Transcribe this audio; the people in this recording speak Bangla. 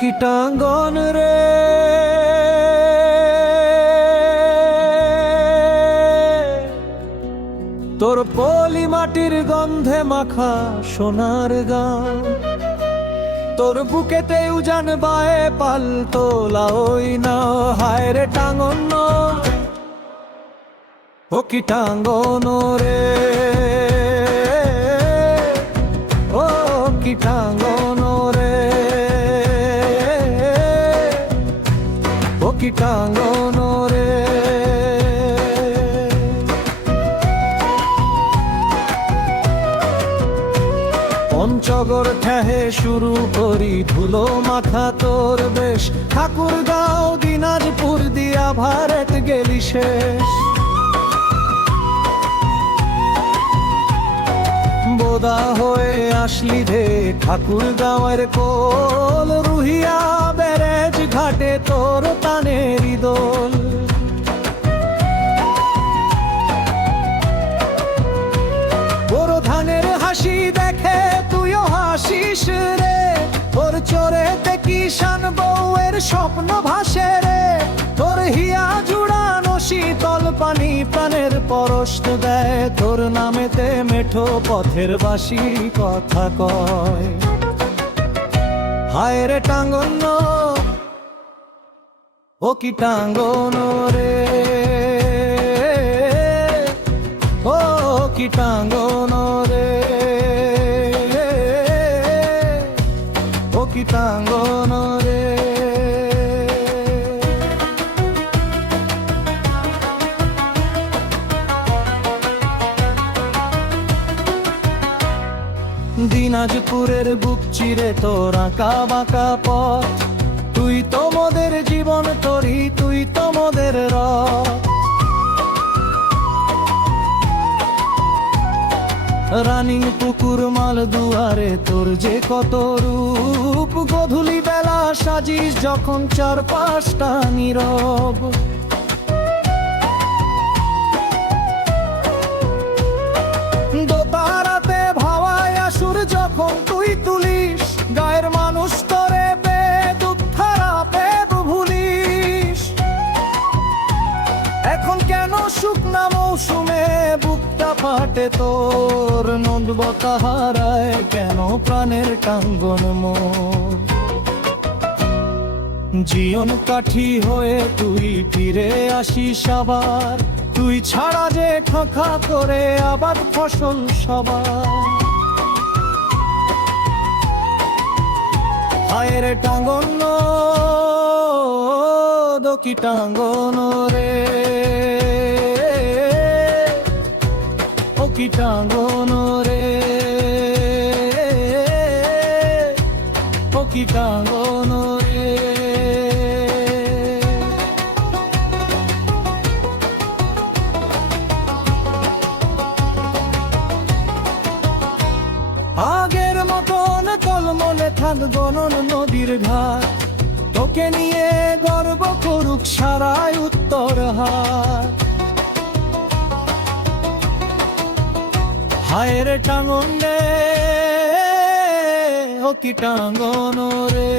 কীটাঙ্গন রে, তোর পলি মাটির গন্ধে মাখা সোনার গান, তোর বুকেতে উজান বায়ে পাল তোলা ওই না। হায় রে টাঙ্গন, ও কীটাঙ্গন রে, ও কীটাঙ্গন রে, ও কীটাঙ্গন রে। পঞ্চগড় ঠেহে শুরু করি ধুলো মাথা তোর বেশ, ঠাকুরগাঁও দিনাজপুর দিয়া ভারত গেলি শেষ। বোদা হয়ে আসলি রে ঠাকুরগাঁওয়ের কোল, রুহিয়া ব্যারেজ ঘাটে তোর তানের দোল। বড় ধানের হাসি দেখে তুইও হাসিস রে, তোর চোরেতে কিষান বউয়ের স্বপ্ন ভাসে রে। তোর হিয়া জুড়ানো শীতল পানি প্রাণের পরশ দেয়, তোর নামেতে মেঠো পথের বাসি কথা কয়। হায় রে টাঙ্গন, ও কীটাঙ্গন রে, ও কীটাঙ্গন রে, ও কীটাঙ্গন রে। দিনাজপুরের বুক চিরে তোর আঁকা বাঁকা পথ, তুই তো মোদের জীবন তরি, তুই তো মোদের রথ। রানিং পুকুর মাল দুয়ারে তোর যে কত রূপ, গধূলি বেলা সাজিস যখন চারপাশটা নীরব। দোতারাতে ভাওয়ায় আসুর যখন তুই তুলিস, গায়ের মানুষ তোরে বেদ উদ্ধারা বেদ ভুলিস। এখন কেন শুকনা মৌসুমে বুকটা ফাটে তোর, নদব তাহারায় কেন প্রাণের টাঙ্গন মোর। জীবন কাঠি হয়ে তুই ফিরে আসিস আবার, তুই ছাড়া যে খাখা করে আবাদ ফসল সবার। হায় রে টাঙ্গন, ও কীটাঙ্গন রে, ও কীটাঙ্গন রে, ও কীটাঙ্গন রে। আগের মতন কলমলে থাক গনন নদীর ঘাট, তোকে নিয়ে গর্ব করুক সারাই উত্তর হাট। হায় রে টাঙ্গন রে, ও কীটাঙ্গন রে।